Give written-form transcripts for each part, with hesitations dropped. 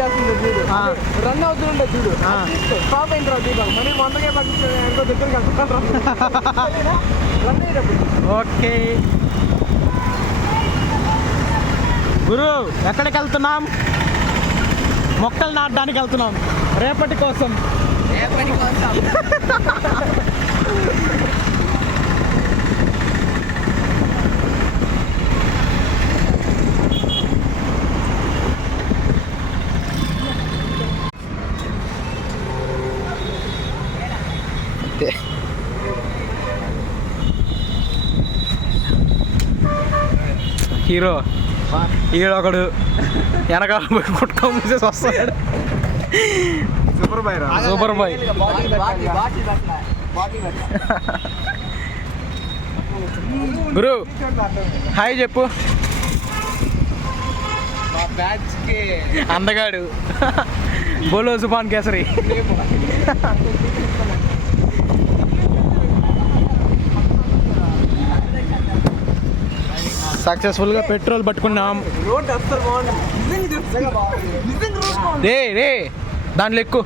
Accident చేస్తుంది చూడు, run అవుతుండే చూడు, స్టాప్ అయిన తర్వాత చూద్దాం మరి మొందకే పడుతుంది ఎంతో దగ్గర రన్ అయ్యేటప్పుడు. ఓకే గురు, ఎక్కడికి వెళ్తున్నాం? మొక్కలు నాటడానికి వెళ్తున్నాం రేపటి కోసం. హీరో ఒకడు వెనకాల పోయి కుట్టుకో మూసేసి వస్తాడు. సూపర్ బాయ్ గురు హాయ్ చెప్పు. అందగాడు బోలో సుభాన్ కేసరి. సక్సెస్ఫుల్గా పెట్రోల్ పట్టుకున్నాం. రే దాంట్లో ఎక్కువ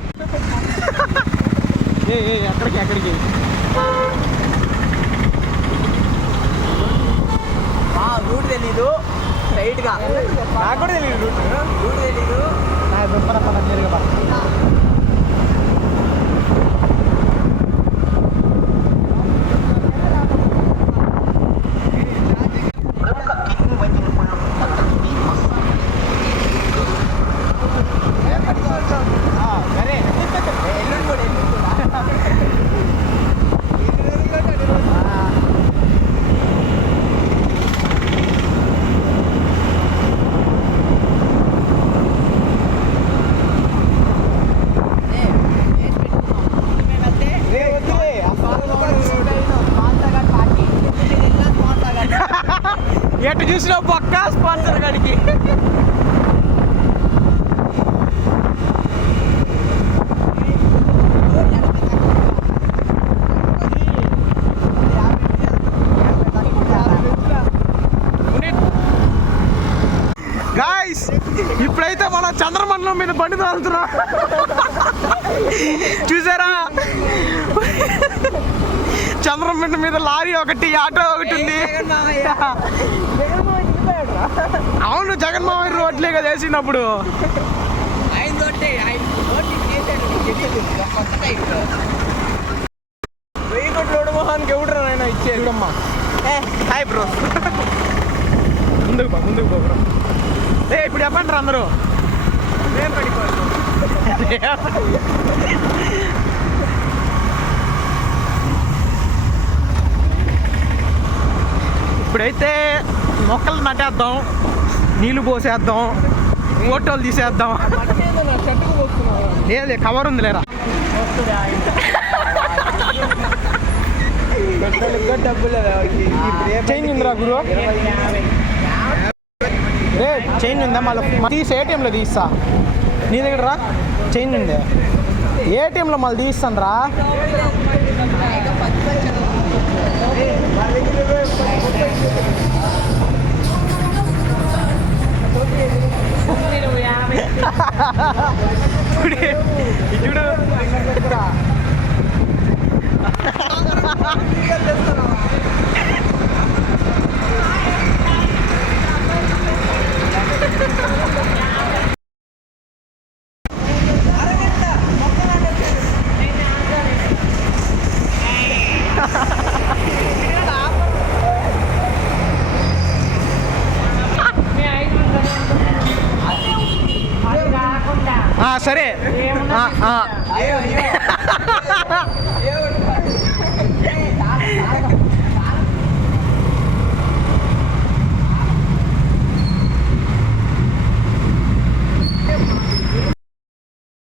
ఎక్కడికి రూట్ తెలీదు, స్ట్రైట్గా నాకు కూడా తెలియదు రూట్ తెలీదు. ఎటు చూసినా పక్క స్పాన్సర్ గాడికి. గాయ్స్ ఇప్పుడైతే మనం చంద్రమండలం మీద బండి తోలుతున్నాం. చూసారా, చంద్రమండలం మీద లారీ ఒకటి, ఆటో ఒకటి ఉంది. అవును, జగన్మోహన్ రోడ్లే కదా వేసినప్పుడు. మోహన్కి ఎవడరా నాయన ఇచ్చేదమ్మా. హాయ్ బ్రో, ముందుకు పో బ్రో. ఇప్పుడు చెప్పండి రా అందరూ. ఇప్పుడైతే మొక్కలు నాటేద్దాం, నీళ్ళు పోసేద్దాం, ఫోటోలు తీసేద్దాం. లేదు కవర్ ఉంది లేరా. చైన్ ఉందిరా గురు, రే చైన్ ఉందా? మళ్ళీ తీసి ఏటీఎంలో తీస్తా. నీ దగ్గర రా, చైన్ ఉంది ఏటీఎంలో మళ్ళీ తీస్తాను రా. చూడు సరే